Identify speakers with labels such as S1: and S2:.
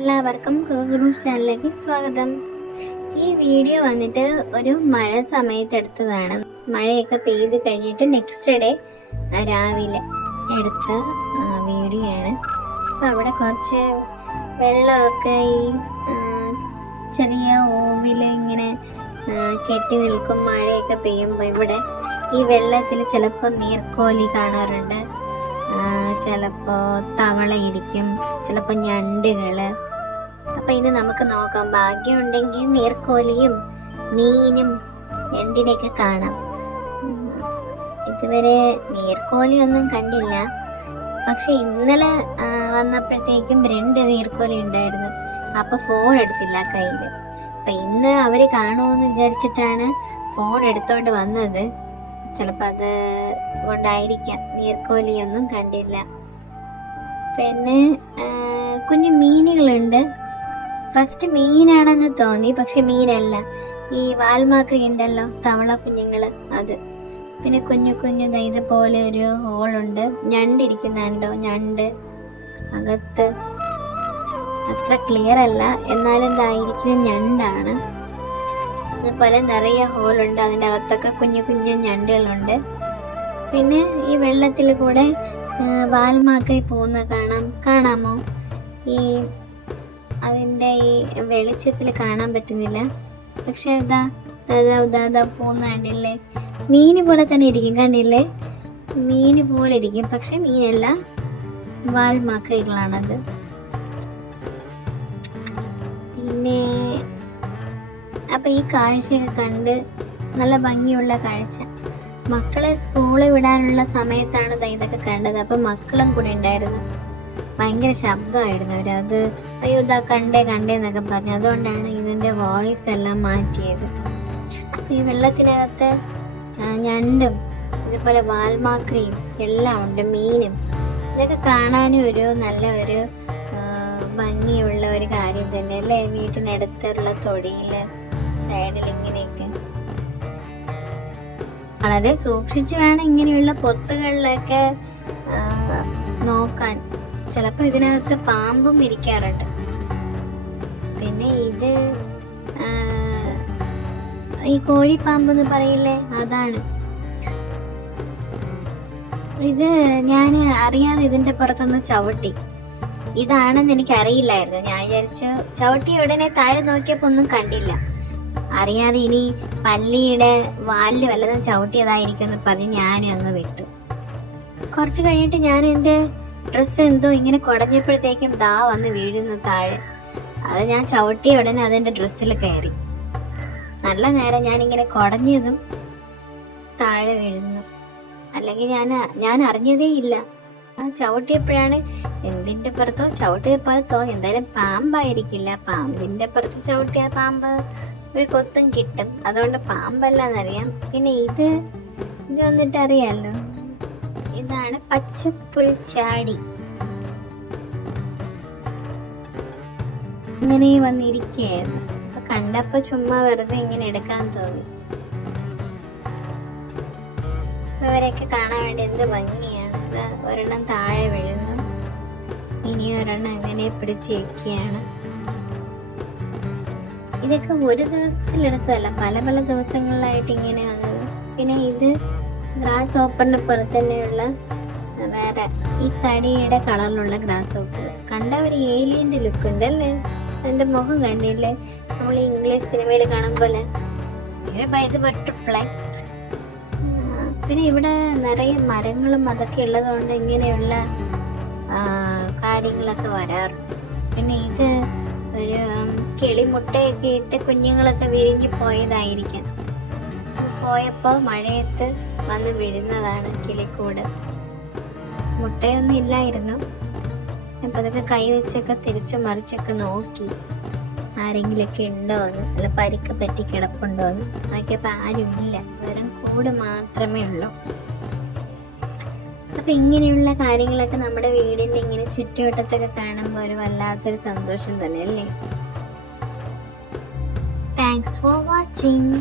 S1: എല്ലാവർക്കും ഗ്രൂപ്പ് ചാനലിലേക്ക് സ്വാഗതം. ഈ വീഡിയോ വന്നിട്ട് ഒരു മഴ സമയത്തെടുത്തതാണ്. മഴയൊക്കെ പെയ്ത് കഴിഞ്ഞിട്ട് നെക്സ്റ്റ് ഡേ രാവിലെ എടുത്ത വീഡിയോ ആണ്. അപ്പം അവിടെ കുറച്ച് വെള്ളമൊക്കെ ഈ ചെറിയ ഓവിൽ ഇങ്ങനെ കെട്ടി നിൽക്കും മഴയൊക്കെ പെയ്യുമ്പോൾ ഇവിടെ ഈ വെള്ളത്തിൽ ചിലപ്പോൾ നീർക്കോലി കാണാറുണ്ട്. ചിലപ്പോൾ തവള ഇരിക്കും ചിലപ്പോൾ ഞണ്ടുകൾ അപ്പം ഇത് നമുക്ക് നോക്കാം. ഭാഗ്യമുണ്ടെങ്കിൽ നീർക്കോലിയും മീനും ഞണ്ടിനെയൊക്കെ കാണാം. ഇതുവരെ നീർക്കോലിയൊന്നും കണ്ടില്ല. പക്ഷെ ഇന്നലെ വന്നപ്പോഴത്തേക്കും രണ്ട് നീർക്കോലി ഉണ്ടായിരുന്നു. അപ്പൊ ഫോൺ എടുത്തില്ല കയ്യിൽ അപ്പൊ ഇന്ന് അവർ കാണുമെന്ന് വിചാരിച്ചിട്ടാണ് ഫോൺ എടുത്തോണ്ട് വന്നത്. ചിലപ്പോൾ അത് കൊണ്ടായിരിക്കാം. നീർക്കോലിയൊന്നും കണ്ടില്ല. പിന്നെ കുഞ്ഞു മീനുകളുണ്ട്. ഫസ്റ്റ് മീനാണെന്ന് തോന്നി പക്ഷെ മീനല്ല. ഈ വാൽമാക്രി ഉണ്ടല്ലോ തവള കുഞ്ഞുങ്ങൾ അത്. പിന്നെ കുഞ്ഞു കുഞ്ഞു നെയ്ത പോലെ ഒരു ഹോളുണ്ട് ഞണ്ടിരിക്കുന്നുണ്ടോ? ഞണ്ട്. അകത്ത്. അത്ര ക്ലിയർ അല്ല. എന്നാലും ഇതായിരിക്കുന്ന ഞണ്ടാണ്. അതുപോലെ നിറയെ ഹോളുണ്ട് അതിന്റെ അകത്തൊക്കെ കുഞ്ഞു കുഞ്ഞു ഞണ്ടുകളുണ്ട്. പിന്നെ ഈ വെള്ളത്തിൽ കൂടെ വാൽമാക്രി പോകുന്ന കാണാം. കാണാമോ? ഈ അതിന്റെ ഈ വെളിച്ചത്തിൽ കാണാൻ പറ്റുന്നില്ല. പക്ഷെ ഇതാ ദാദാ ദാദാ പോകുന്ന കണ്ടില്ലേ? മീന് പോലെ തന്നെ ഇരിക്കും കണ്ടില്ലേ? മീന് പോലെ ഇരിക്കും. പക്ഷെ മീനല്ല വാൽമാക്കൈകളാണത് പിന്നെ അപ്പം ഈ കാഴ്ചയൊക്കെ കണ്ട് നല്ല ഭംഗിയുള്ള കാഴ്ച. മക്കളെ സ്കൂളിൽ വിടാനുള്ള സമയത്താണ് ഇതൊക്കെ കണ്ടത്. അപ്പം മക്കളും കൂടെ ഉണ്ടായിരുന്നു. ഭയങ്കര ശബ്ദമായിരുന്നു അവർ അത് അയ്യോ ഇതാ കണ്ടേ കണ്ടേ എന്നൊക്കെ പറഞ്ഞു. അതുകൊണ്ടാണ് ഇതിന്റെ വോയിസ് എല്ലാം മാറ്റിയത്. ഈ വെള്ളത്തിനകത്ത് ഞണ്ടും ഇതുപോലെ വാൽമാക്രിയും എല്ലാം ഉണ്ട് മീനും. ഇതൊക്കെ കാണാനും ഒരു നല്ല ഒരു ഭംഗിയുള്ള ഒരു കാര്യം തന്നെ അല്ലേ? വീട്ടിനടുത്തുള്ള തൊടിയിൽ സൈഡിൽ ഇങ്ങനെയൊക്കെ. വളരെ സൂക്ഷിച്ച് വേണം ഇങ്ങനെയുള്ള പൊത്തുകളിലൊക്കെ നോക്കാൻ. ചിലപ്പോൾ ഇതിനകത്ത് പാമ്പും ഇരിക്കാറുണ്ട്. പിന്നെ ഇത് ഈ കോഴിപ്പാമ്പ് എന്ന് പറയില്ലേ അതാണ്. ഇത് ഞാൻ അറിയാതെ ഇതിന്റെ പുറത്തൊന്ന് ചവിട്ടി. ഇതാണെന്ന് എനിക്ക് അറിയില്ലായിരുന്നു ഞാൻ വിചാരിച്ചു ചവിട്ടി ഉടനെ താഴെ നോക്കിയപ്പോ ഒന്നും കണ്ടില്ല. അറിയാതെ ഇനി പല്ലിയുടെ വാലിൽ വല്ലതും ചവിട്ടിയതായിരിക്കും എന്ന് പറഞ്ഞ് ഞാനും അങ്ങ് വിട്ടു. കുറച്ച് കഴിഞ്ഞിട്ട് ഞാൻ എന്റെ ഡ്രസ്സ് എന്തോ ഇങ്ങനെ കുടഞ്ഞപ്പോഴത്തേക്കും ദാ വന്ന് വീഴുന്നു താഴെ. അത് ഞാൻ ചവിട്ടിയ ഉടനെ അതെന്റെ ഡ്രസ്സിൽ കയറി. നല്ല നേരം ഞാൻ ഇങ്ങനെ കുടഞ്ഞതും താഴെ വീഴുന്നു. അല്ലെങ്കിൽ ഞാൻ ഞാൻ അറിഞ്ഞതേ ഇല്ല. ചവിട്ടിയപ്പോഴാണ് എന്തിന്റെ പുറത്തോ? ചവിട്ടിയ പുറത്തോ? എന്തായാലും പാമ്പായിരിക്കില്ല. പാമ്പിന്റെ പുറത്ത് ചവിട്ടിയ പാമ്പ്. ഒരു കൊത്തും കിട്ടും. അതുകൊണ്ട് പാമ്പല്ല എന്നറിയാം പിന്നെ ഇത് ഇത് വന്നിട്ട് അറിയാലോ ഇതാണ് പച്ചപ്പുൽച്ചാടി. ഇങ്ങനെ വന്നിരിക്കുകയായിരുന്നു. അപ്പൊ കണ്ടപ്പോ ചുമ്മാ വെറുതെ ഇങ്ങനെ എടുക്കാൻ തോന്നി. ഇവരെയൊക്കെ കാണാൻ വേണ്ടി എന്ത് ഭംഗിയാണ്. ഒരെണ്ണം താഴെ വീഴുന്നു. ഇനി ഒരെണ്ണം അങ്ങനെ പിടിച്ചിരിക്കുകയാണ് ഇതൊക്കെ ഒരു ദിവസത്തിലെടുത്തതല്ല. പല പല ദിവസങ്ങളിലായിട്ട് ഇങ്ങനെ വന്നത്. പിന്നെ ഇത് ഗ്രാസ് ഓപ്പറിന് പുറത്ത് തന്നെയുള്ള വേറെ ഈ തടിയുടെ കളറിലുള്ള ഗ്രാസ് ഓപ്പർ കണ്ട ഒരു ഏലിയന്റെ ലുക്ക് ഉണ്ട് അല്ലേ എന്റെ മുഖം കണ്ടില്ലേ? നമ്മൾ ഇംഗ്ലീഷ് സിനിമയിൽ കാണുമ്പോലെ പോലെ ബട്ടർഫ്ലൈ പിന്നെ ഇവിടെ നിറയെ മരങ്ങളും അതൊക്കെ ഉള്ളതുകൊണ്ട് ഇങ്ങനെയുള്ള കാര്യങ്ങളൊക്കെ വരാറുണ്ട്. പിന്നെ ഇത് ഒരു കിളിമുട്ടയൊക്കെ ഇട്ട് കുഞ്ഞുങ്ങളൊക്കെ വിരിഞ്ഞ് പോയതായിരിക്കാം. പോയപ്പോൾ മഴയത്ത് വന്ന് വീഴുന്നതാണ് കിളിക്കൂട്. മുട്ടയൊന്നും ഇല്ലായിരുന്നു ഞാൻ പതുക്കെ കൈ കൈവച്ചൊക്കെ തിരിച്ചു മറിച്ചൊക്കെ നോക്കി. ആരെങ്കിലൊക്കെ ഉണ്ടോ എന്ന്? അല്ല പരിക്ക് പറ്റി കിടപ്പുണ്ടോ എന്ന്? നോക്കിയപ്പോൾ ഇല്ല വെറും കൂട് മാത്രമേ ഉള്ളൂ. അപ്പം ഇങ്ങനെയുള്ള കാര്യങ്ങളൊക്കെ നമ്മുടെ വീടിന്റെ ഇങ്ങനെ ചുറ്റുവട്ടത്തൊക്കെ കാണുമ്പോൾ ഒരു വല്ലാത്തൊരു സന്തോഷം തന്നെ അല്ലേ താങ്ക്സ് ഫോർ വാച്ചിങ്